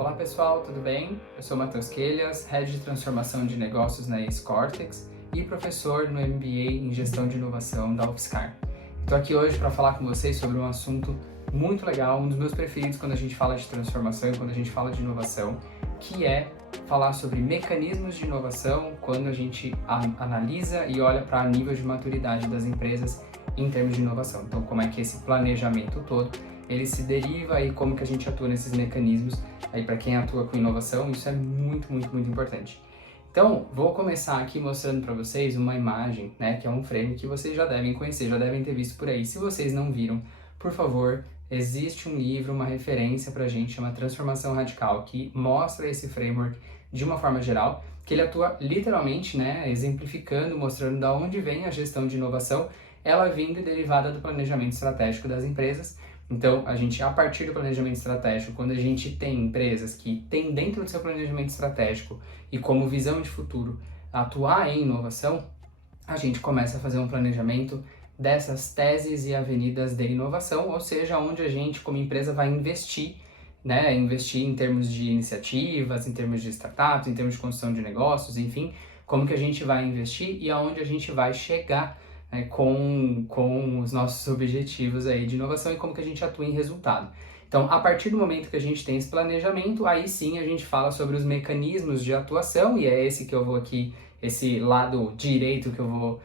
Olá pessoal, tudo bem? Eu sou Matheus Quelhas, Head de Transformação de Negócios na Ace Cortex e professor no MBA em Gestão de Inovação da UFSCar. Estou aqui hoje para falar com vocês sobre um assunto muito legal, um dos meus preferidos quando a gente fala de transformação e quando a gente fala de inovação, que é falar sobre mecanismos de inovação quando a gente analisa e olha para o nível de maturidade das empresas em termos de inovação. Então, como é que esse planejamento todo ele se deriva e como que a gente atua nesses mecanismos. Aí para quem atua com inovação, isso é muito importante. Então, vou começar aqui mostrando para vocês uma imagem, né, que é um frame que vocês já devem conhecer, já devem ter visto por aí. Se vocês não viram, por favor, existe um livro, uma referência para a gente, chama Transformação Radical, que mostra esse framework de uma forma geral, que ele atua literalmente, né, exemplificando, mostrando da onde vem a gestão de inovação, ela vindo e derivada do planejamento estratégico das empresas. Então, a partir do planejamento estratégico, quando a gente tem empresas que têm dentro do seu planejamento estratégico e como visão de futuro atuar em inovação, a gente começa a fazer um planejamento dessas teses e avenidas de inovação, ou seja, onde a gente, como empresa, vai investir, né? Investir em termos de iniciativas, em termos de startups, em termos de construção de negócios, enfim, como que a gente vai investir e aonde a gente vai chegar, né, com os nossos objetivos aí de inovação e como que a gente atua em resultado. Então, a partir do momento que a gente tem esse planejamento, aí sim a gente fala sobre os mecanismos de atuação, e é esse que eu vou aqui, esse lado direito que eu vou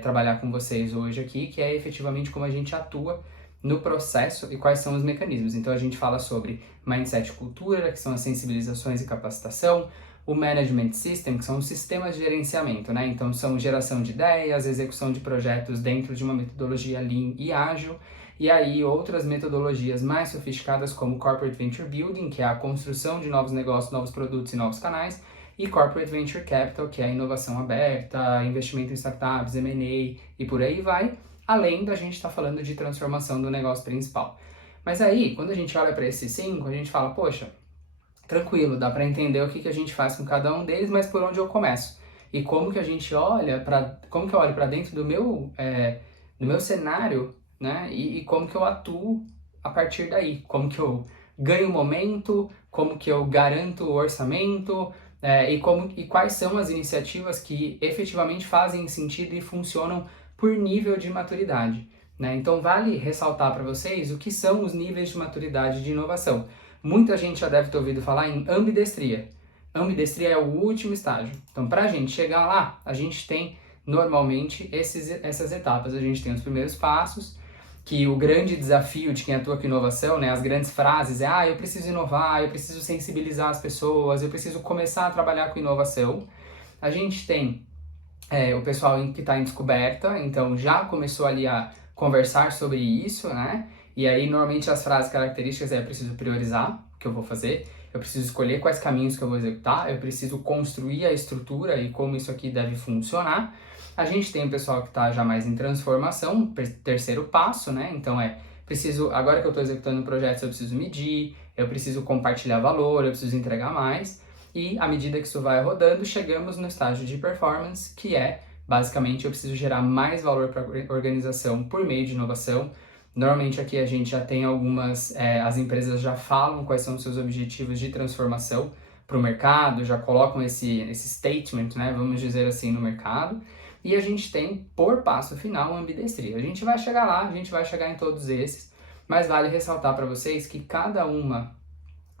trabalhar com vocês hoje aqui, que é efetivamente como a gente atua no processo e quais são os mecanismos. Então, a gente fala sobre mindset e cultura, que são as sensibilizações e capacitação, o Management System, que são os sistemas de gerenciamento, né? Então, são geração de ideias, execução de projetos dentro de uma metodologia Lean e ágil, e aí outras metodologias mais sofisticadas como Corporate Venture Building, que é a construção de novos negócios, novos produtos e novos canais, e Corporate Venture Capital, que é a inovação aberta, investimento em startups, M&A e por aí vai, além da gente estar falando de transformação do negócio principal. Mas aí, quando a gente olha para esses 5, a gente fala, poxa, tranquilo, dá para entender o que a gente faz com cada um deles, mas por onde eu começo? E como que a gente olha como que eu olho para dentro do meu cenário, né? E como que eu atuo a partir daí? Como que eu ganho momento? Como que eu garanto o orçamento? E quais são as iniciativas que efetivamente fazem sentido e funcionam por nível de maturidade, né? Então vale ressaltar para vocês o que são os níveis de maturidade de inovação. Muita gente já deve ter ouvido falar em ambidestria. Ambidestria é o último estágio. Então, para a gente chegar lá, a gente tem normalmente essas etapas. A gente tem os primeiros passos, que o grande desafio de quem atua com inovação, né, as grandes frases é eu preciso inovar, eu preciso sensibilizar as pessoas, eu preciso começar a trabalhar com inovação. A gente tem o pessoal que está em descoberta, então já começou ali a conversar sobre isso, né? E aí, normalmente, as frases características eu preciso priorizar o que eu vou fazer, eu preciso escolher quais caminhos que eu vou executar, eu preciso construir a estrutura e como isso aqui deve funcionar. A gente tem o pessoal que está já mais em transformação, terceiro passo, né? Então, agora que eu estou executando projetos, eu preciso medir, eu preciso compartilhar valor, eu preciso entregar mais. E à medida que isso vai rodando, chegamos no estágio de performance, que basicamente, eu preciso gerar mais valor para a organização por meio de inovação. Normalmente aqui a gente já tem as empresas já falam quais são os seus objetivos de transformação para o mercado, já colocam esse statement, né, vamos dizer assim, no mercado. E a gente tem, por passo final, a ambidestria. A gente vai chegar lá, a gente vai chegar em todos esses, mas vale ressaltar para vocês que cada uma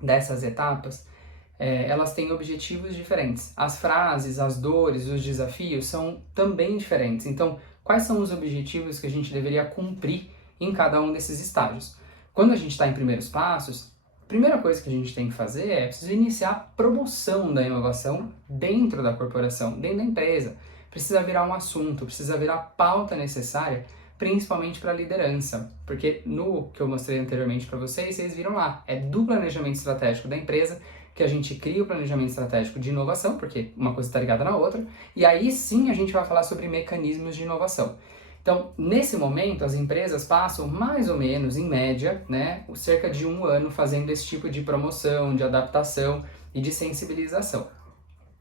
dessas etapas elas têm objetivos diferentes. As frases, as dores, os desafios são também diferentes. Então, quais são os objetivos que a gente deveria cumprir em cada um desses estágios? Quando a gente está em primeiros passos, a primeira coisa que a gente tem que fazer preciso iniciar a promoção da inovação dentro da corporação, dentro da empresa. Precisa virar um assunto, precisa virar a pauta necessária, principalmente para a liderança. Porque no que eu mostrei anteriormente para vocês viram lá, é do planejamento estratégico da empresa que a gente cria o planejamento estratégico de inovação, porque uma coisa está ligada na outra, e aí sim a gente vai falar sobre mecanismos de inovação. Então, nesse momento, as empresas passam mais ou menos, em média, né, cerca de 1 ano fazendo esse tipo de promoção, de adaptação e de sensibilização.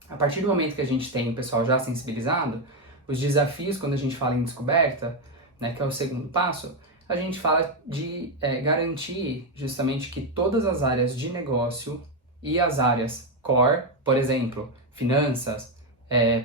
A partir do momento que a gente tem o pessoal já sensibilizado, os desafios, quando a gente fala em descoberta, né, que é o segundo passo, a gente fala de garantir justamente que todas as áreas de negócio e as áreas core, por exemplo, finanças,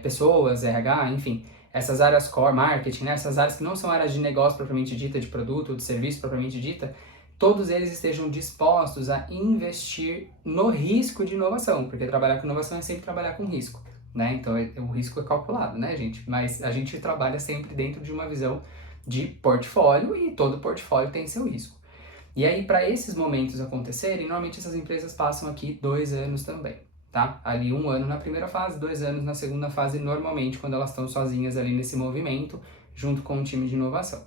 pessoas, RH, enfim, essas áreas core, marketing, né, essas áreas que não são áreas de negócio propriamente dita, de produto ou de serviço propriamente dita, todos eles estejam dispostos a investir no risco de inovação, porque trabalhar com inovação é sempre trabalhar com risco, né? Então o risco é calculado, né, gente? Mas a gente trabalha sempre dentro de uma visão de portfólio e todo portfólio tem seu risco. E aí, para esses momentos acontecerem, normalmente essas empresas passam aqui 2 anos também, tá? Ali 1 ano na primeira fase, 2 anos na segunda fase, normalmente quando elas estão sozinhas ali nesse movimento, junto com o time de inovação.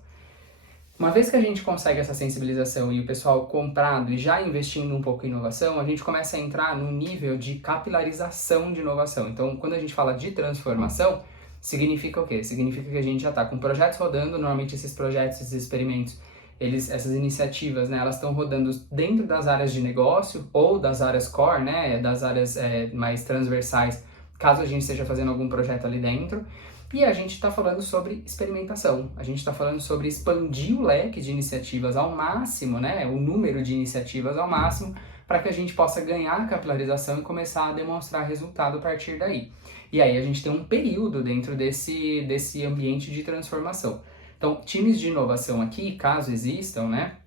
Uma vez que a gente consegue essa sensibilização e o pessoal comprado e já investindo um pouco em inovação, a gente começa a entrar no nível de capilarização de inovação. Então, quando a gente fala de transformação, significa o quê? Significa que a gente já está com projetos rodando, normalmente esses projetos, esses experimentos, essas iniciativas, né, elas estão rodando dentro das áreas de negócio ou das áreas core, né, das áreas mais transversais, caso a gente esteja fazendo algum projeto ali dentro. E a gente está falando sobre experimentação, a gente está falando sobre expandir o leque de iniciativas ao máximo, né, o número de iniciativas ao máximo, para que a gente possa ganhar a capilarização e começar a demonstrar resultado a partir daí. E aí a gente tem um período dentro desse ambiente de transformação. Então, times de inovação aqui, caso existam, né,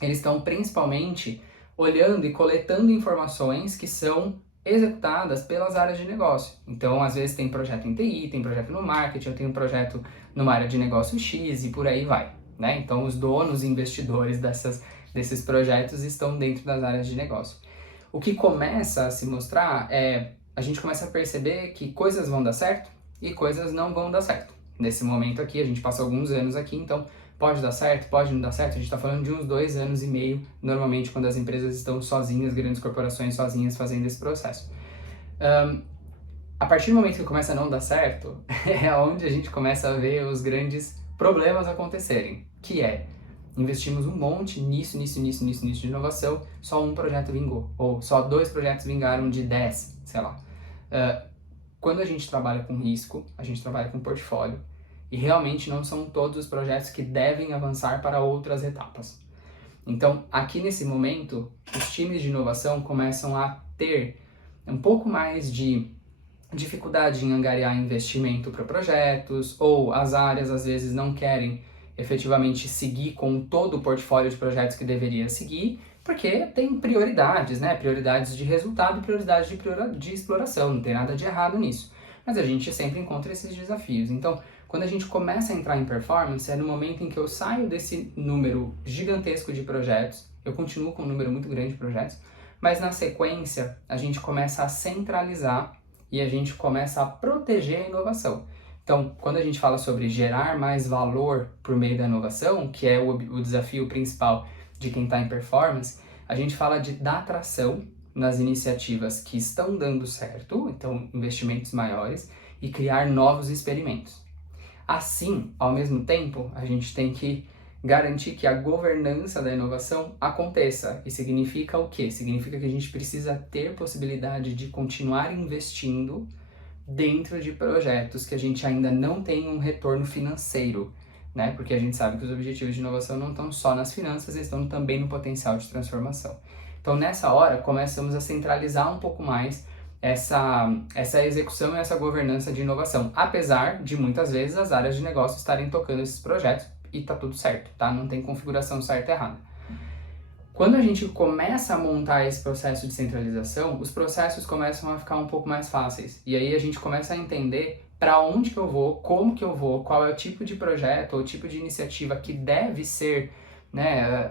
eles estão principalmente olhando e coletando informações que são executadas pelas áreas de negócio. Então, às vezes tem projeto em TI, tem projeto no marketing, eu tenho um projeto numa área de negócio X e por aí vai, né? Então, os donos e investidores desses projetos estão dentro das áreas de negócio. O que começa a se mostrar a gente começa a perceber que coisas vão dar certo e coisas não vão dar certo. Nesse momento aqui, a gente passa alguns anos aqui, então pode dar certo, pode não dar certo, a gente está falando de uns 2 anos e meio, normalmente quando as empresas estão sozinhas, grandes corporações sozinhas fazendo esse processo. A partir do momento que começa a não dar certo, é onde a gente começa a ver os grandes problemas acontecerem, que é, investimos um monte nisso de inovação, só um projeto vingou, ou só 2 projetos vingaram de 10, sei lá. Quando a gente trabalha com risco, a gente trabalha com portfólio, e realmente não são todos os projetos que devem avançar para outras etapas. Então, aqui nesse momento, os times de inovação começam a ter um pouco mais de dificuldade em angariar investimento para projetos, ou as áreas às vezes não querem efetivamente seguir com todo o portfólio de projetos que deveria seguir, porque tem prioridades, né? Prioridades de resultado e prioridades de exploração, não tem nada de errado nisso. Mas a gente sempre encontra esses desafios. Então, quando a gente começa a entrar em performance, é no momento em que eu saio desse número gigantesco de projetos, eu continuo com um número muito grande de projetos, mas na sequência a gente começa a centralizar e a gente começa a proteger a inovação. Então, quando a gente fala sobre gerar mais valor por meio da inovação, que é o desafio principal de quem está em performance, a gente fala de dar tração nas iniciativas que estão dando certo, então investimentos maiores, e criar novos experimentos. Assim, ao mesmo tempo, a gente tem que garantir que a governança da inovação aconteça. E significa o quê? Significa que a gente precisa ter possibilidade de continuar investindo dentro de projetos que a gente ainda não tem um retorno financeiro, né? Porque a gente sabe que os objetivos de inovação não estão só nas finanças, eles estão também no potencial de transformação. Então, nessa hora, começamos a centralizar um pouco mais essa execução e essa governança de inovação, apesar de muitas vezes as áreas de negócio estarem tocando esses projetos e tá tudo certo, tá? Não tem configuração certa e errada. Quando a gente começa a montar esse processo de centralização, os processos começam a ficar um pouco mais fáceis. E aí a gente começa a entender para onde que eu vou, como que eu vou, qual é o tipo de projeto ou o tipo de iniciativa que deve ser, né,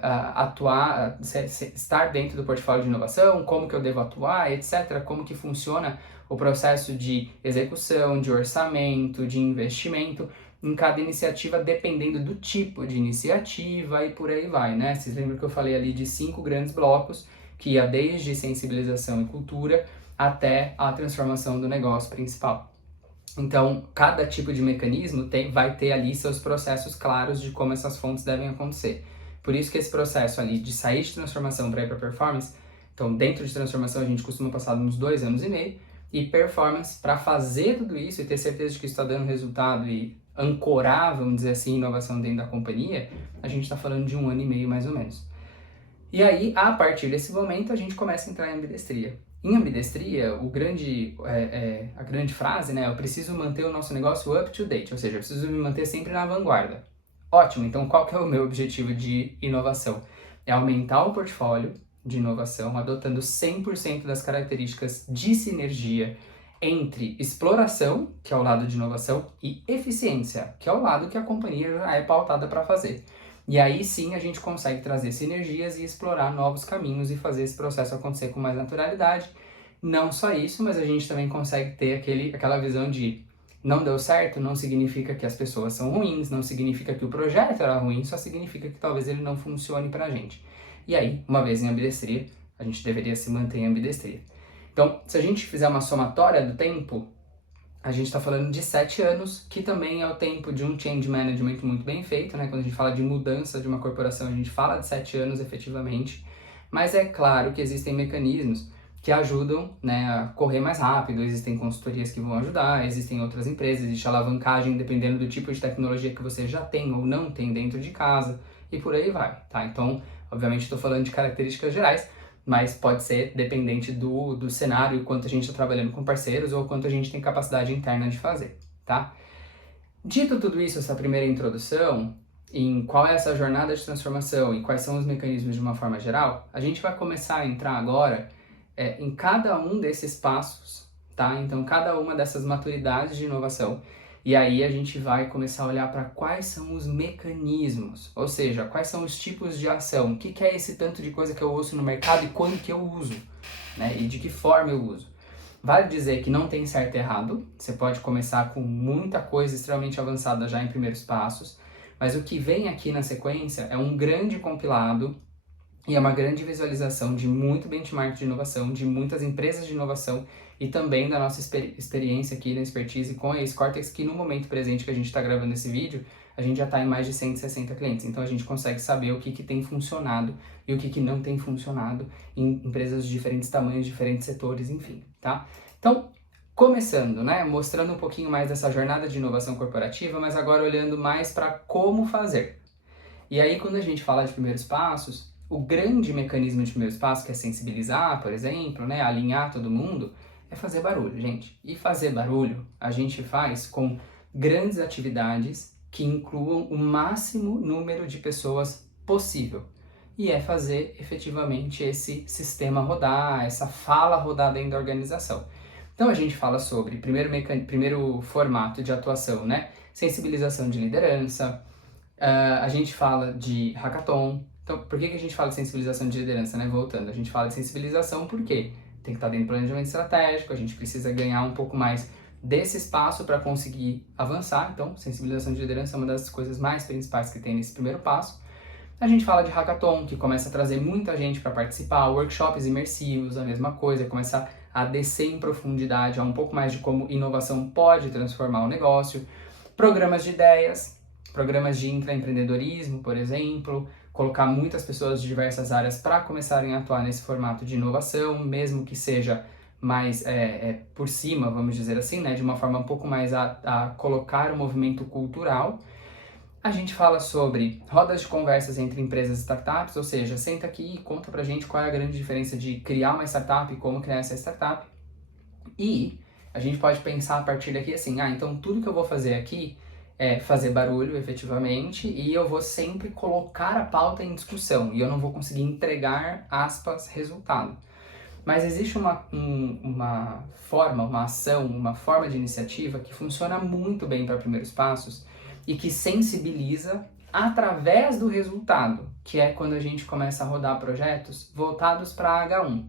estar dentro do portfólio de inovação, como que eu devo atuar, etc., como que funciona o processo de execução, de orçamento, de investimento em cada iniciativa, dependendo do tipo de iniciativa e por aí vai, né? Vocês lembram que eu falei ali de 5 grandes blocos, que ia desde sensibilização e cultura até a transformação do negócio principal. Então, cada tipo de mecanismo vai ter ali seus processos claros de como essas fontes devem acontecer. Por isso que esse processo ali de sair de transformação para ir para performance, então dentro de transformação a gente costuma passar uns 2 anos e meio, e performance, para fazer tudo isso e ter certeza de que isso está dando resultado e ancorar, vamos dizer assim, inovação dentro da companhia, a gente está falando de 1 ano e meio mais ou menos. E aí, a partir desse momento, a gente começa a entrar em ambidestria. Em ambidestria, a grande frase, né, eu preciso manter o nosso negócio up to date, ou seja, eu preciso me manter sempre na vanguarda. Ótimo, então qual que é o meu objetivo de inovação? É aumentar o portfólio de inovação, adotando 100% das características de sinergia entre exploração, que é o lado de inovação, e eficiência, que é o lado que a companhia já é pautada para fazer. E aí sim a gente consegue trazer sinergias e explorar novos caminhos e fazer esse processo acontecer com mais naturalidade. Não só isso, mas a gente também consegue ter aquela visão de não deu certo, não significa que as pessoas são ruins, não significa que o projeto era ruim, só significa que talvez ele não funcione pra gente. E aí, uma vez em ambidestria, a gente deveria se manter em ambidestria. Então, se a gente fizer uma somatória do tempo, a gente está falando de 7 anos, que também é o tempo de um change management muito bem feito, né? Quando a gente fala de mudança de uma corporação, a gente fala de 7 anos efetivamente, mas é claro que existem mecanismos que ajudam, né, a correr mais rápido, existem consultorias que vão ajudar, existem outras empresas, existe alavancagem dependendo do tipo de tecnologia que você já tem ou não tem dentro de casa, e por aí vai, tá? Então, obviamente estou falando de características gerais, mas pode ser dependente do cenário, quanto a gente está trabalhando com parceiros ou quanto a gente tem capacidade interna de fazer, tá? Dito tudo isso, essa primeira introdução, em qual é essa jornada de transformação e quais são os mecanismos de uma forma geral, a gente vai começar a entrar agora em cada um desses passos, tá? Então, cada uma dessas maturidades de inovação. E aí a gente vai começar a olhar para quais são os mecanismos, ou seja, quais são os tipos de ação, o que é esse tanto de coisa que eu ouço no mercado e quando que eu uso, né? E de que forma eu uso. Vale dizer que não tem certo e errado, você pode começar com muita coisa extremamente avançada já em primeiros passos, mas o que vem aqui na sequência é um grande compilado e é uma grande visualização de muito benchmark de inovação, de muitas empresas de inovação e também da nossa experiência aqui na expertise com a Ace Cortex, que no momento presente que a gente está gravando esse vídeo, a gente já está em mais de 160 clientes. Então a gente consegue saber o que tem funcionado e o que não tem funcionado em empresas de diferentes tamanhos, diferentes setores, enfim, tá? Então, começando, né, mostrando um pouquinho mais dessa jornada de inovação corporativa, mas agora olhando mais para como fazer. E aí, quando a gente fala de primeiros passos, o grande mecanismo de primeiros passos, que é sensibilizar, por exemplo, né, alinhar todo mundo, é fazer barulho, gente. E fazer barulho a gente faz com grandes atividades que incluam o máximo número de pessoas possível. E é fazer efetivamente esse sistema rodar, essa fala rodar dentro da organização. Então a gente fala sobre primeiro formato de atuação, né? Sensibilização de liderança, a gente fala de hackathon. Então, por que a gente fala de sensibilização de liderança, né? Voltando, a gente fala de sensibilização porque tem que estar dentro do planejamento estratégico, a gente precisa ganhar um pouco mais desse espaço para conseguir avançar. Então, sensibilização de liderança é uma das coisas mais principais que tem nesse primeiro passo. A gente fala de hackathon, que começa a trazer muita gente para participar, workshops imersivos, a mesma coisa, começa a descer em profundidade, a um pouco mais de como inovação pode transformar o negócio. Programas de ideias, programas de intraempreendedorismo, por exemplo, colocar muitas pessoas de diversas áreas para começarem a atuar nesse formato de inovação, mesmo que seja mais por cima, vamos dizer assim, né, de uma forma um pouco mais a colocar o movimento cultural. A gente fala sobre rodas de conversas entre empresas e startups, ou seja, senta aqui e conta pra gente qual é a grande diferença de criar uma startup e como criar essa startup. E a gente pode pensar a partir daqui assim, então tudo que eu vou fazer aqui é fazer barulho, efetivamente, e eu vou sempre colocar a pauta em discussão, e eu não vou conseguir entregar, aspas, resultado. Mas existe uma forma, uma ação, uma forma de iniciativa que funciona muito bem para primeiros passos e que sensibiliza através do resultado, que é quando a gente começa a rodar projetos voltados para H1.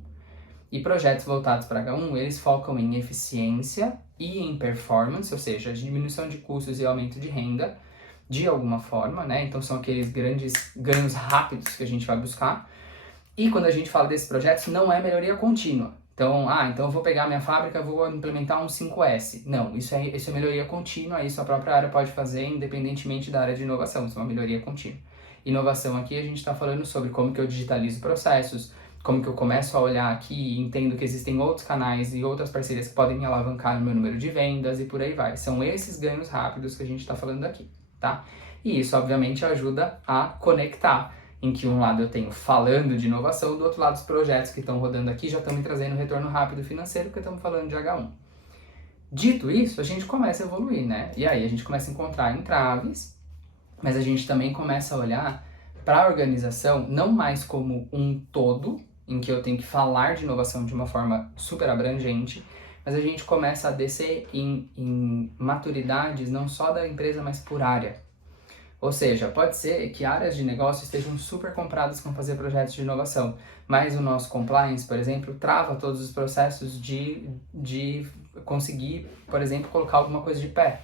E projetos voltados para H1, eles focam em eficiência e em performance, ou seja, diminuição de custos e aumento de renda, de alguma forma, né? Então são aqueles grandes ganhos rápidos que a gente vai buscar. E quando a gente fala desses projetos, não é melhoria contínua. Então, então eu vou pegar minha fábrica e vou implementar um 5S. Não, isso é melhoria contínua, isso a própria área pode fazer independentemente da área de inovação, isso é uma melhoria contínua. Inovação aqui a gente está falando sobre como que eu digitalizo processos, como que eu começo a olhar aqui e entendo que existem outros canais e outras parcerias que podem me alavancar no meu número de vendas e por aí vai. São esses ganhos rápidos que a gente está falando aqui, tá? E isso, obviamente, ajuda a conectar. em que um lado eu tenho falando de inovação, do outro lado os projetos que estão rodando aqui já estão me trazendo retorno rápido financeiro, porque estamos falando de H1. Dito isso, a gente começa a evoluir, né? E aí a gente começa a encontrar entraves, mas a gente também começa a olhar para a organização não mais como um todo, em que eu tenho que falar de inovação de uma forma super abrangente, mas a gente começa a descer em maturidades não só da empresa, mas por área. Ou seja, pode ser que áreas de negócio estejam super compradas com fazer projetos de inovação, mas o nosso compliance, por exemplo, trava todos os processos de conseguir, por exemplo, colocar alguma coisa de pé.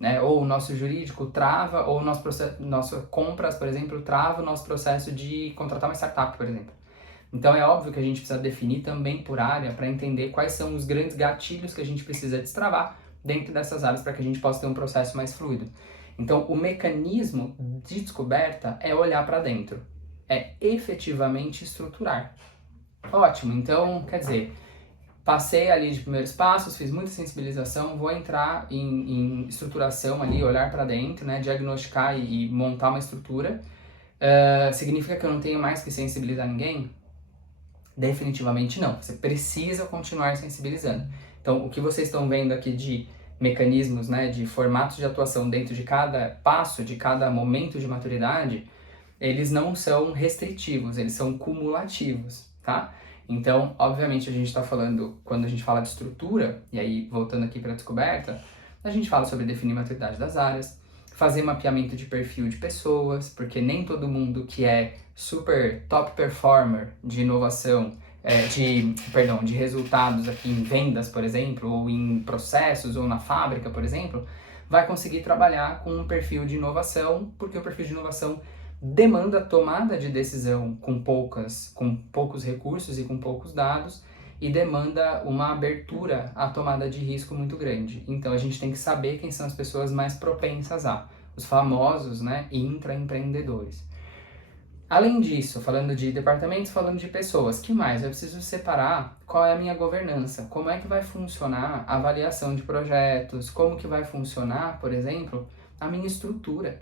Né? Ou o nosso jurídico trava, ou o nosso compras, por exemplo, trava o nosso processo de contratar uma startup, por exemplo. Então é óbvio que a gente precisa definir também por área para entender quais são os grandes gatilhos que a gente precisa destravar dentro dessas áreas para que a gente possa ter um processo mais fluido. Então o mecanismo de descoberta é olhar para dentro, é efetivamente estruturar. Ótimo, então quer dizer, passei ali de primeiros passos, fiz muita sensibilização, vou entrar em estruturação ali, olhar para dentro, né, diagnosticar e montar uma estrutura. Significa que eu não tenho mais que sensibilizar ninguém? Definitivamente não. Você precisa continuar sensibilizando. Então, o que vocês estão vendo aqui de mecanismos, né, de formatos de atuação dentro de cada passo, de cada momento de maturidade, eles não são restritivos, eles são cumulativos, tá? Então, obviamente, a gente está falando, quando a gente fala de estrutura, e aí voltando aqui para a descoberta, a gente fala sobre definir maturidade das áreas, fazer mapeamento de perfil de pessoas, porque nem todo mundo que é super top performer de inovação, de resultados aqui em vendas, por exemplo, ou em processos, ou na fábrica, por exemplo, vai conseguir trabalhar com um perfil de inovação, porque o perfil de inovação demanda tomada de decisão com poucos recursos e com poucos dados, e demanda uma abertura à tomada de risco muito grande. Então a gente tem que saber quem são as pessoas mais propensas os famosos, né, intraempreendedores. Além disso, falando de departamentos, falando de pessoas, que mais? Eu preciso separar qual é a minha governança, como é que vai funcionar a avaliação de projetos, como que vai funcionar, por exemplo, a minha estrutura.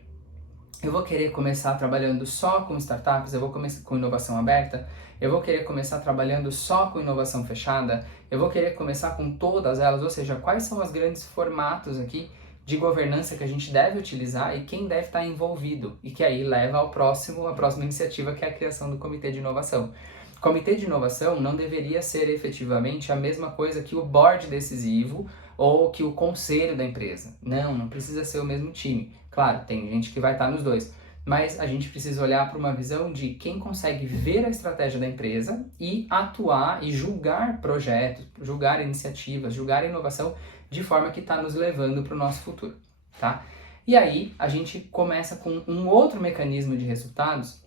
Eu vou querer começar trabalhando só com startups, eu vou começar com inovação aberta, eu vou querer começar trabalhando só com inovação fechada, eu vou querer começar com todas elas, ou seja, quais são os grandes formatos aqui de governança que a gente deve utilizar e quem deve estar envolvido, e que aí leva à próxima iniciativa, que é a criação do Comitê de Inovação. Comitê de Inovação não deveria ser efetivamente a mesma coisa que o board decisivo ou que o conselho da empresa. Não precisa ser o mesmo time. Claro, tem gente que vai estar nos dois, mas a gente precisa olhar para uma visão de quem consegue ver a estratégia da empresa e atuar e julgar projetos, julgar iniciativas, julgar inovação de forma que está nos levando para o nosso futuro, tá? E aí a gente começa com um outro mecanismo de resultados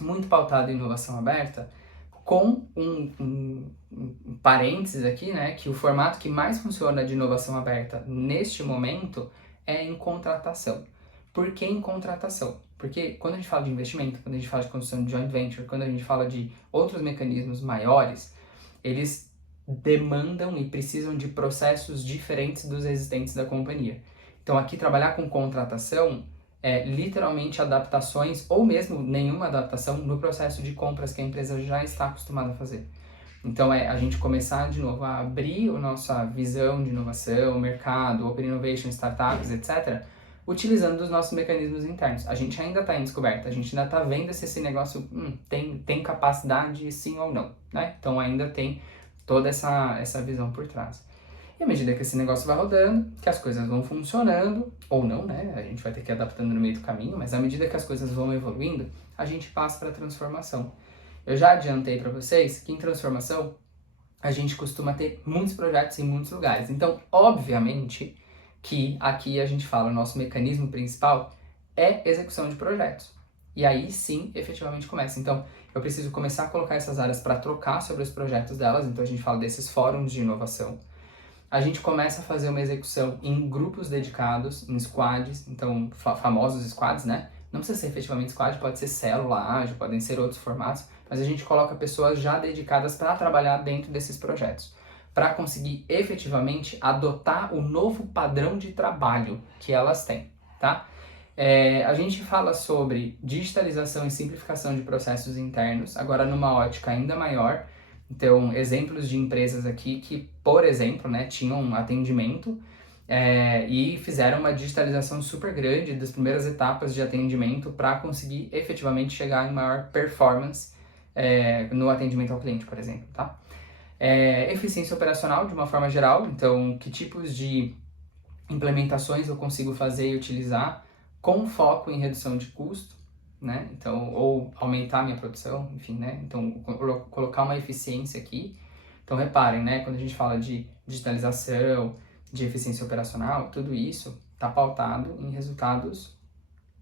muito pautado em inovação aberta, com um parênteses aqui, né, que o formato que mais funciona de inovação aberta neste momento é em contratação. Por que em contratação? Porque quando a gente fala de investimento, quando a gente fala de construção de joint venture, quando a gente fala de outros mecanismos maiores, eles demandam e precisam de processos diferentes dos existentes da companhia. Então aqui trabalhar com contratação é literalmente adaptações ou mesmo nenhuma adaptação no processo de compras que a empresa já está acostumada a fazer. Então é a gente começar de novo a abrir a nossa visão de inovação, mercado, open innovation, startups, etc., utilizando os nossos mecanismos internos. A gente ainda está em descoberta, a gente ainda está vendo se esse negócio tem capacidade sim ou não, né? Então ainda tem toda essa visão por trás. E à medida que esse negócio vai rodando, que as coisas vão funcionando, ou não, né? A gente vai ter que ir adaptando no meio do caminho, mas à medida que as coisas vão evoluindo, a gente passa para a transformação. Eu já adiantei para vocês que em transformação a gente costuma ter muitos projetos em muitos lugares. Então, obviamente, que aqui a gente fala, o nosso mecanismo principal é execução de projetos. E aí sim, efetivamente começa. Então, eu preciso começar a colocar essas áreas para trocar sobre os projetos delas, então a gente fala desses fóruns de inovação. A gente começa a fazer uma execução em grupos dedicados, em squads, então famosos squads, né? Não precisa ser efetivamente squad, pode ser célula ágil, podem ser outros formatos, mas a gente coloca pessoas já dedicadas para trabalhar dentro desses projetos, para conseguir efetivamente adotar o novo padrão de trabalho que elas têm, tá? A gente fala sobre digitalização e simplificação de processos internos, agora numa ótica ainda maior. Então, exemplos de empresas aqui que, por exemplo, né, tinham atendimento e fizeram uma digitalização super grande das primeiras etapas de atendimento para conseguir efetivamente chegar em maior performance no atendimento ao cliente, por exemplo, tá? Eficiência operacional de uma forma geral, então que tipos de implementações eu consigo fazer e utilizar com foco em redução de custo, né? Então, ou aumentar minha produção, enfim, né? Então, colocar uma eficiência aqui. Então, reparem, né? Quando a gente fala de digitalização, de eficiência operacional, tudo isso está pautado em resultados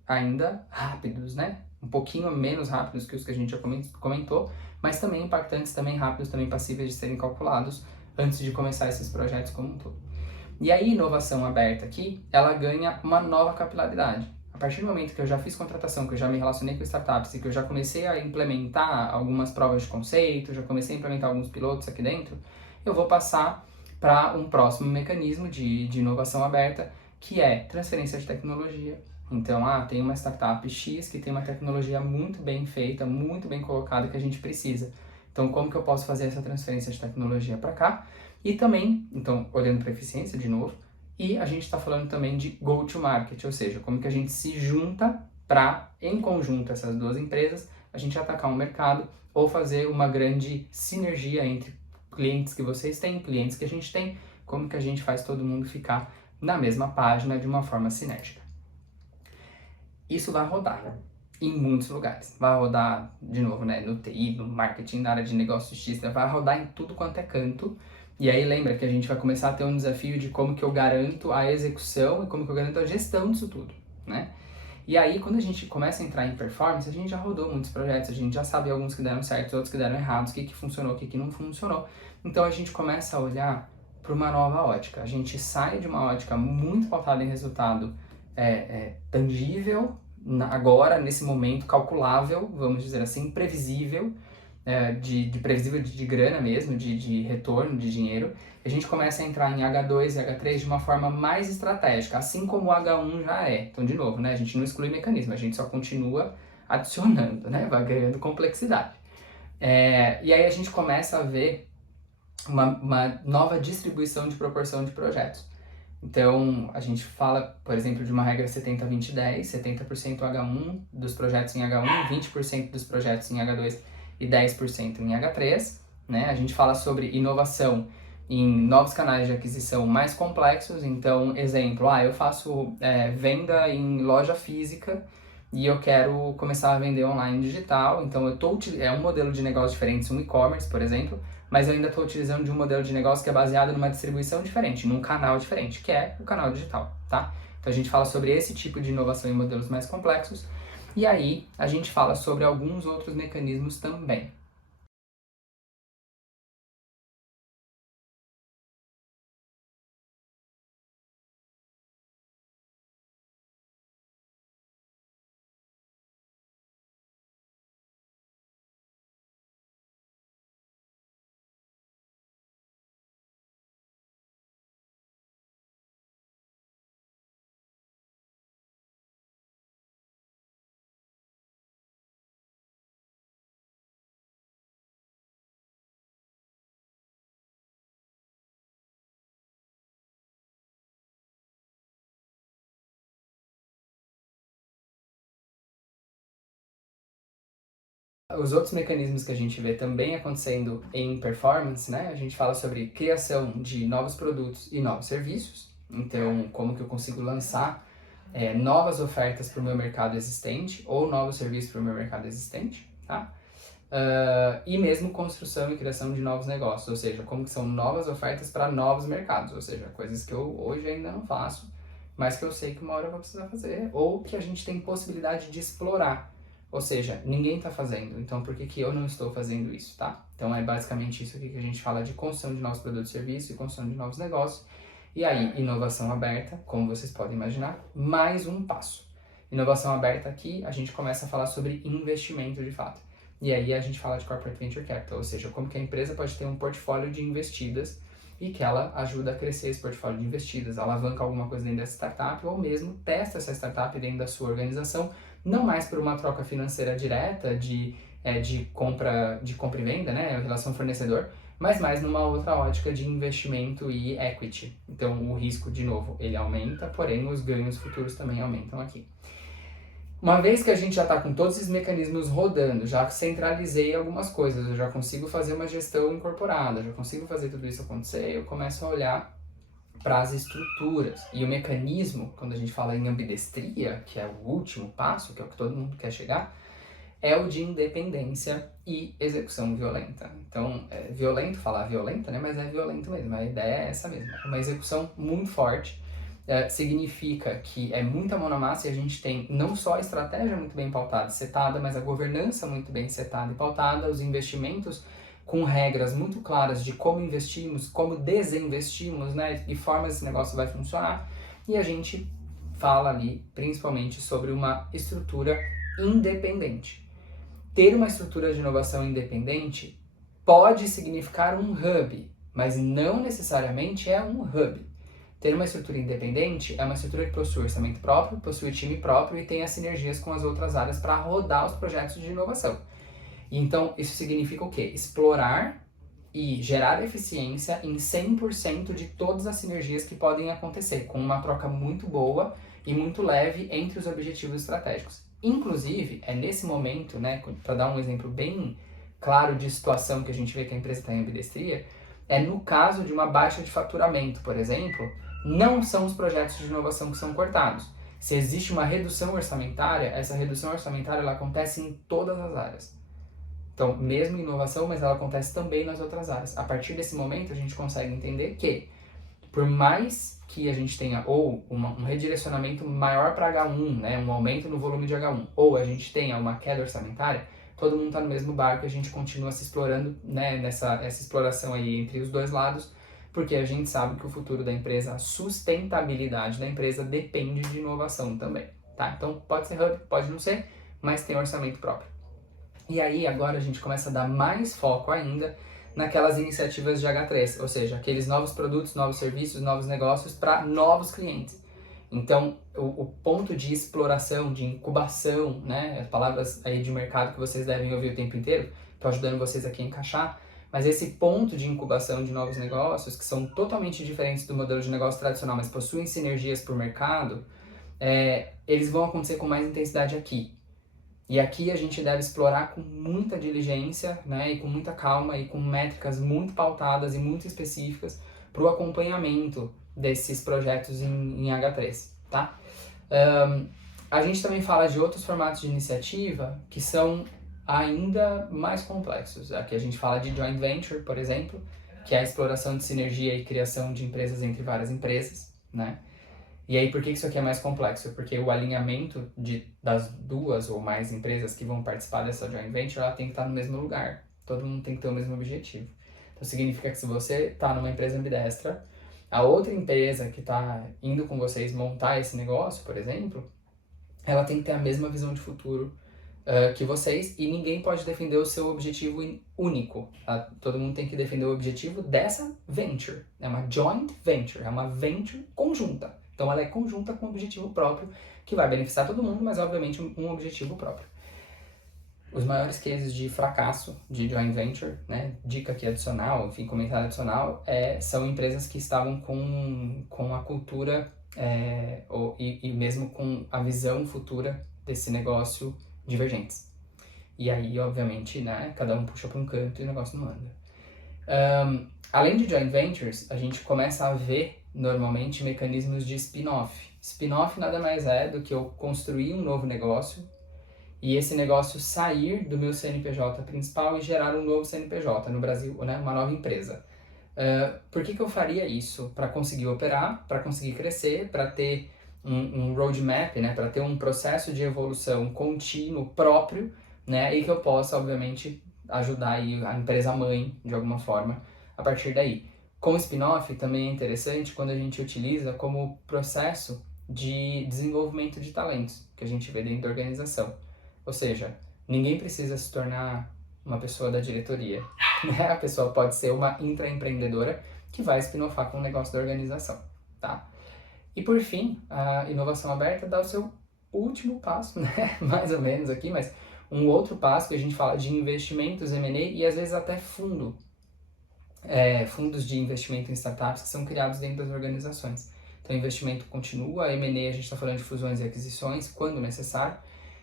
ainda rápidos, né? Um pouquinho menos rápidos que os que a gente já comentou, mas também impactantes, também rápidos, também passíveis de serem calculados antes de começar esses projetos como um todo. E aí, inovação aberta aqui, ela ganha uma nova capilaridade. A partir do momento que eu já fiz contratação, que eu já me relacionei com startups e que eu já comecei a implementar algumas provas de conceito, já comecei a implementar alguns pilotos aqui dentro, eu vou passar para um próximo mecanismo de inovação aberta, que é transferência de tecnologia. Então, tem uma startup X que tem uma tecnologia muito bem feita, muito bem colocada que a gente precisa. Então, como que eu posso fazer essa transferência de tecnologia para cá? E também, então, olhando para eficiência de novo, e a gente está falando também de go-to-market, ou seja, como que a gente se junta para, em conjunto, essas duas empresas, a gente atacar um mercado ou fazer uma grande sinergia entre clientes que vocês têm, clientes que a gente tem, como que a gente faz todo mundo ficar na mesma página de uma forma sinérgica. Isso vai rodar em muitos lugares. Vai rodar, de novo, né, no TI, no marketing, na área de negócio X, vai rodar em tudo quanto é canto. E aí lembra que a gente vai começar a ter um desafio de como que eu garanto a execução e como que eu garanto a gestão disso tudo, né? E aí, quando a gente começa a entrar em performance, a gente já rodou muitos projetos, a gente já sabe alguns que deram certo, outros que deram errados, o que funcionou, o que não funcionou. Então a gente começa a olhar para uma nova ótica. A gente sai de uma ótica muito pautada em resultado tangível, agora, nesse momento, calculável, vamos dizer assim, previsível, previsível de grana mesmo, de retorno de dinheiro. A gente começa a entrar em H2 e H3 de uma forma mais estratégica, assim como o H1 já é. Então, de novo, né, a gente não exclui mecanismo, a gente só continua adicionando, né, vai ganhando complexidade. E aí a gente começa a ver uma nova distribuição de proporção de projetos. Então, a gente fala, por exemplo, de uma regra 70-20-10, 70% H1 dos projetos em H1, 20% dos projetos em H2 e 10% em H3, né? A gente fala sobre inovação em novos canais de aquisição mais complexos. Então, exemplo, eu faço venda em loja física e eu quero começar a vender online digital. Então, é um modelo de negócio diferente, um e-commerce, por exemplo, mas eu ainda estou utilizando de um modelo de negócio que é baseado numa distribuição diferente, num canal diferente, que é o canal digital, tá? Então, a gente fala sobre esse tipo de inovação em modelos mais complexos. E aí, a gente fala sobre alguns outros mecanismos também. Os outros mecanismos que a gente vê também acontecendo em performance, né? A gente fala sobre criação de novos produtos e novos serviços. Então, como que eu consigo lançar novas ofertas para o meu mercado existente ou novos serviços para o meu mercado existente, tá? E mesmo construção e criação de novos negócios, ou seja, como que são novas ofertas para novos mercados, ou seja, coisas que eu hoje ainda não faço, mas que eu sei que uma hora eu vou precisar fazer, ou que a gente tem possibilidade de explorar. Ou seja, ninguém está fazendo, então por que eu não estou fazendo isso, tá? Então é basicamente isso aqui que a gente fala de construção de novos produtos e serviços e construção de novos negócios. E aí, inovação aberta, como vocês podem imaginar, mais um passo. Inovação aberta aqui, a gente começa a falar sobre investimento de fato. E aí a gente fala de Corporate Venture Capital, ou seja, como que a empresa pode ter um portfólio de investidas e que ela ajuda a crescer esse portfólio de investidas, alavanca alguma coisa dentro dessa startup ou mesmo testa essa startup dentro da sua organização, não mais por uma troca financeira direta de compra e venda, né, relação fornecedor, mas mais numa outra ótica de investimento e equity. Então o risco, de novo, ele aumenta, porém os ganhos futuros também aumentam aqui. Uma vez que a gente já está com todos esses mecanismos rodando, já centralizei algumas coisas, eu já consigo fazer uma gestão incorporada, já consigo fazer tudo isso acontecer, eu começo a olhar para as estruturas. E o mecanismo, quando a gente fala em ambidestria, que é o último passo, que é o que todo mundo quer chegar, é o de independência e execução violenta. Então, é violento falar violenta, né? Mas é violento mesmo, a ideia é essa mesmo. É uma execução muito forte, significa que é muita mão na massa e a gente tem não só a estratégia muito bem pautada, setada, mas a governança muito bem setada e pautada, os investimentos com regras muito claras de como investimos, como desinvestimos, né, e formas esse negócio vai funcionar. E a gente fala ali principalmente sobre uma estrutura independente. Ter uma estrutura de inovação independente pode significar um hub, mas não necessariamente é um hub. Ter uma estrutura independente é uma estrutura que possui orçamento próprio, possui time próprio e tem as sinergias com as outras áreas para rodar os projetos de inovação. Então, isso significa o quê? Explorar e gerar eficiência em 100% de todas as sinergias que podem acontecer, com uma troca muito boa e muito leve entre os objetivos estratégicos. Inclusive, é nesse momento, né, para dar um exemplo bem claro de situação que a gente vê que a empresa está em ambidestria, é no caso de uma baixa de faturamento, por exemplo, não são os projetos de inovação que são cortados. Se existe uma redução orçamentária, essa redução orçamentária ela acontece em todas as áreas. Então, mesmo em inovação, mas ela acontece também nas outras áreas. A partir desse momento, a gente consegue entender que, por mais que a gente tenha ou um redirecionamento maior para H1, né, um aumento no volume de H1, ou a gente tenha uma queda orçamentária, todo mundo está no mesmo barco e a gente continua se explorando, né, essa exploração aí entre os dois lados, porque a gente sabe que o futuro da empresa, a sustentabilidade da empresa depende de inovação também, tá? Então pode ser hub, pode não ser, mas tem orçamento próprio. E aí agora a gente começa a dar mais foco ainda naquelas iniciativas de H3, ou seja, aqueles novos produtos, novos serviços, novos negócios para novos clientes. Então, o ponto de exploração, de incubação, né, as palavras aí de mercado que vocês devem ouvir o tempo inteiro, estou ajudando vocês aqui a encaixar, mas esse ponto de incubação de novos negócios, que são totalmente diferentes do modelo de negócio tradicional, mas possuem sinergias para o mercado, eles vão acontecer com mais intensidade aqui. E aqui a gente deve explorar com muita diligência, né, e com muita calma e com métricas muito pautadas e muito específicas para o acompanhamento desses projetos em H3, tá? A gente também fala de outros formatos de iniciativa que são ainda mais complexos. Aqui a gente fala de joint venture, por exemplo, que é a exploração de sinergia e criação de empresas entre várias empresas, né? E aí, por que isso aqui é mais complexo? Porque o alinhamento das duas ou mais empresas que vão participar dessa joint venture, ela tem que estar no mesmo lugar. Todo mundo tem que ter o mesmo objetivo. Então, significa que se você está numa empresa ambidestra, a outra empresa que está indo com vocês montar esse negócio, por exemplo, ela tem que ter a mesma visão de futuro que vocês e ninguém pode defender o seu objetivo único. Tá? Todo mundo tem que defender o objetivo dessa venture. É uma joint venture, é uma venture conjunta. Então ela é conjunta com um objetivo próprio que vai beneficiar todo mundo, mas obviamente um objetivo próprio. Os maiores cases de fracasso de joint venture, né, dica aqui adicional, enfim, comentário adicional, são empresas que estavam com a cultura e mesmo com a visão futura desse negócio divergentes. E aí, obviamente, né, cada um puxa para um canto e o negócio não anda. Além de joint ventures, a gente começa a ver normalmente mecanismos de spin-off. Spin-off nada mais é do que eu construir um novo negócio e esse negócio sair do meu CNPJ principal e gerar um novo CNPJ no Brasil, né, uma nova empresa. Por que eu faria isso? Para conseguir operar, para conseguir crescer, para ter um roadmap, né, para ter um processo de evolução contínuo próprio, né, e que eu possa, obviamente, ajudar aí a empresa mãe de alguma forma a partir daí. Com spin-off também é interessante quando a gente utiliza como processo de desenvolvimento de talentos que a gente vê dentro da organização. Ou seja, ninguém precisa se tornar uma pessoa da diretoria, né? A pessoa pode ser uma intraempreendedora que vai spin-offar com o negócio da organização, tá? E por fim, a inovação aberta dá o seu último passo, né? Mais ou menos aqui, mas um outro passo que a gente fala de investimentos M&A e às vezes até fundos de investimento em startups que são criados dentro das organizações. Então, o investimento continua, a M&A a gente está falando de fusões e aquisições, quando necessário,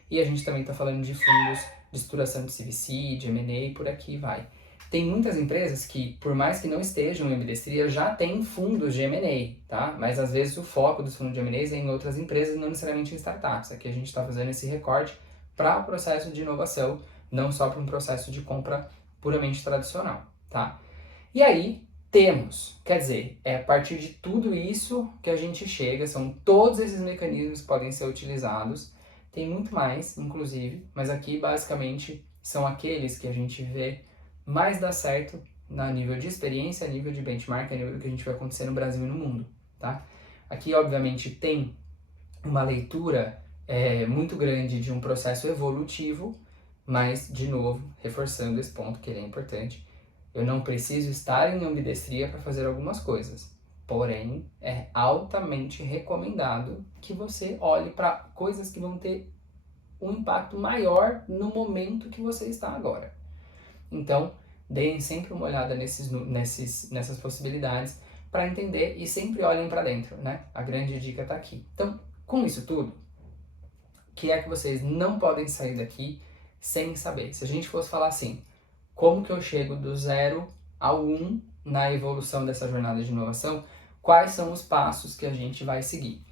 e a gente também está falando de fundos de estruturação de CVC, de M&A e por aqui vai. Tem muitas empresas que, por mais que não estejam em ambidestria, já têm fundos de M&A, tá? Mas às vezes o foco dos fundos de M&A é em outras empresas, não necessariamente em startups. Aqui a gente está fazendo esse recorte para o processo de inovação, não só para um processo de compra puramente tradicional, tá? E aí quer dizer, é a partir de tudo isso que a gente chega, são todos esses mecanismos que podem ser utilizados, tem muito mais, inclusive, mas aqui basicamente são aqueles que a gente vê mais dar certo a nível de experiência, a nível de benchmark, a nível do que a gente vai acontecer no Brasil e no mundo, tá? Aqui, obviamente, tem uma leitura muito grande de um processo evolutivo, mas, de novo, reforçando esse ponto que ele é importante, eu não preciso estar em ambidestria para fazer algumas coisas, porém, é altamente recomendado que você olhe para coisas que vão ter um impacto maior no momento que você está agora. Então, deem sempre uma olhada nessas possibilidades para entender e sempre olhem para dentro, né? A grande dica está aqui. Então, com isso tudo, que é que vocês não podem sair daqui sem saber. Se a gente fosse falar assim, como que eu chego do 0 ao 1 na evolução dessa jornada de inovação, quais são os passos que a gente vai seguir?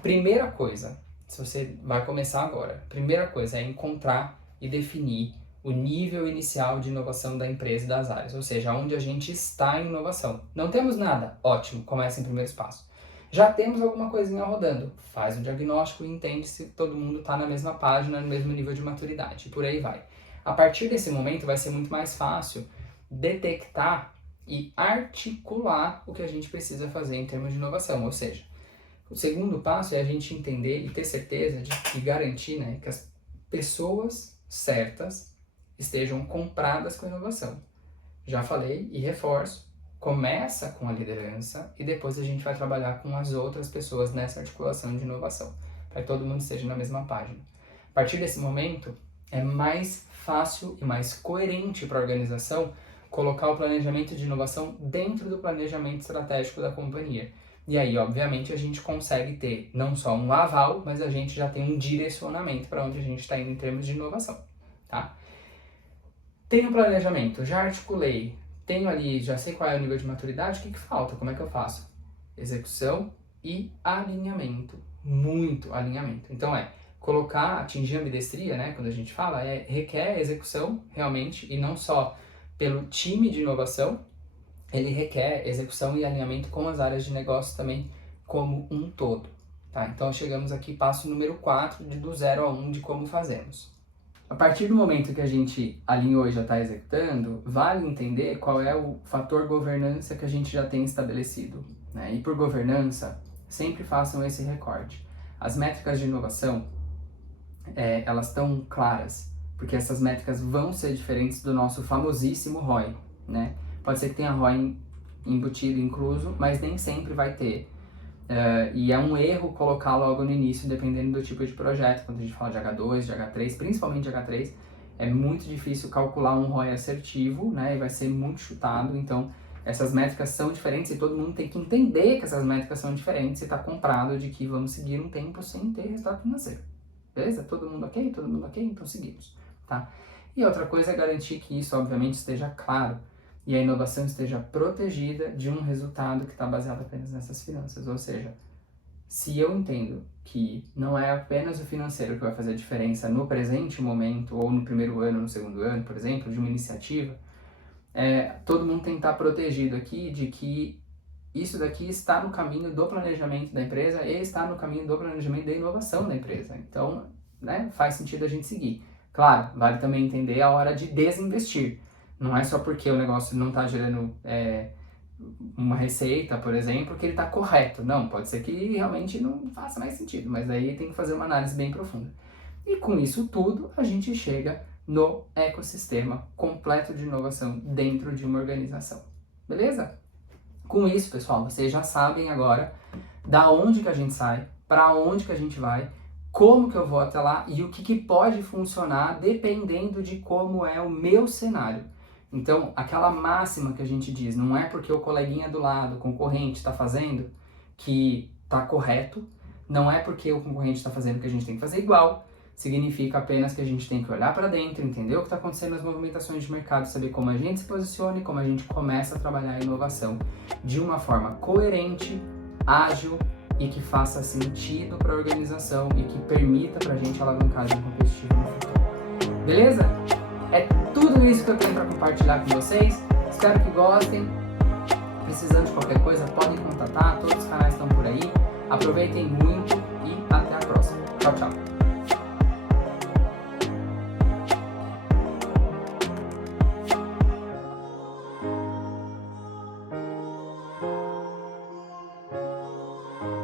Primeira coisa, se você vai começar agora, primeira coisa é encontrar e definir o nível inicial de inovação da empresa e das áreas, ou seja, onde a gente está em inovação. Não temos nada? Ótimo, começa em primeiro passo. Já temos alguma coisinha rodando, faz um diagnóstico e entende se todo mundo está na mesma página, no mesmo nível de maturidade, e por aí vai. A partir desse momento vai ser muito mais fácil detectar e articular o que a gente precisa fazer em termos de inovação, ou seja, o segundo passo é a gente entender e ter certeza e garantir, né, que as pessoas certas estejam compradas com a inovação. Já falei e reforço, começa com a liderança e depois a gente vai trabalhar com as outras pessoas nessa articulação de inovação, para que todo mundo esteja na mesma página. A partir desse momento, é mais fácil e mais coerente para a organização colocar o planejamento de inovação dentro do planejamento estratégico da companhia. E aí, obviamente, a gente consegue ter não só um aval, mas a gente já tem um direcionamento para onde a gente está indo em termos de inovação, tá? Tenho planejamento, já articulei, tenho ali, já sei qual é o nível de maturidade, o que falta, como é que eu faço? Execução e alinhamento, muito alinhamento. Então atingir a ambidestria, né, quando a gente fala, requer execução realmente, e não só pelo time de inovação, ele requer execução e alinhamento com as áreas de negócio também como um todo, tá? Então chegamos aqui, passo número 4, do 0 a 1 de como fazemos. A partir do momento que a gente alinhou e já está executando, vale entender qual é o fator governança que a gente já tem estabelecido, né? E por governança, sempre façam esse recorte. As métricas de inovação, elas estão claras, porque essas métricas vão ser diferentes do nosso famosíssimo ROI, né? Pode ser que tenha ROI embutido, incluso, mas nem sempre vai ter. E é um erro colocar logo no início, dependendo do tipo de projeto. Quando a gente fala de H2, de H3, principalmente de H3, é muito difícil calcular um ROI assertivo, né? E vai ser muito chutado. Então, essas métricas são diferentes e todo mundo tem que entender que essas métricas são diferentes e tá comprado de que vamos seguir um tempo sem ter resultado financeiro. Beleza? Todo mundo ok? Todo mundo ok? Então seguimos, tá? E outra coisa é garantir que isso, obviamente, esteja claro e a inovação esteja protegida de um resultado que está baseado apenas nessas finanças. Ou seja, se eu entendo que não é apenas o financeiro que vai fazer a diferença no presente momento, ou no primeiro ano, no segundo ano, por exemplo, de uma iniciativa, todo mundo tem que estar protegido aqui de que isso daqui está no caminho do planejamento da empresa e está no caminho do planejamento da inovação da empresa. Então, né, faz sentido a gente seguir. Claro, vale também entender a hora de desinvestir. Não é só porque o negócio não está gerando uma receita, por exemplo, que ele está correto. Não, pode ser que realmente não faça mais sentido, mas aí tem que fazer uma análise bem profunda. E com isso tudo, a gente chega no ecossistema completo de inovação dentro de uma organização. Beleza? Com isso, pessoal, vocês já sabem agora da onde que a gente sai, para onde que a gente vai, como que eu vou até lá e o que pode funcionar dependendo de como é o meu cenário. Então, aquela máxima que a gente diz, não é porque o coleguinha do lado, o concorrente, está fazendo que está correto, não é porque o concorrente está fazendo que a gente tem que fazer igual, significa apenas que a gente tem que olhar para dentro, entender o que está acontecendo nas movimentações de mercado, saber como a gente se posiciona e como a gente começa a trabalhar a inovação de uma forma coerente, ágil e que faça sentido para a organização e que permita para a gente alavancagem competitiva no futuro. Beleza? É tudo isso que eu tenho para compartilhar com vocês. Espero que gostem. Precisando de qualquer coisa, podem contatar. Todos os canais estão por aí. Aproveitem muito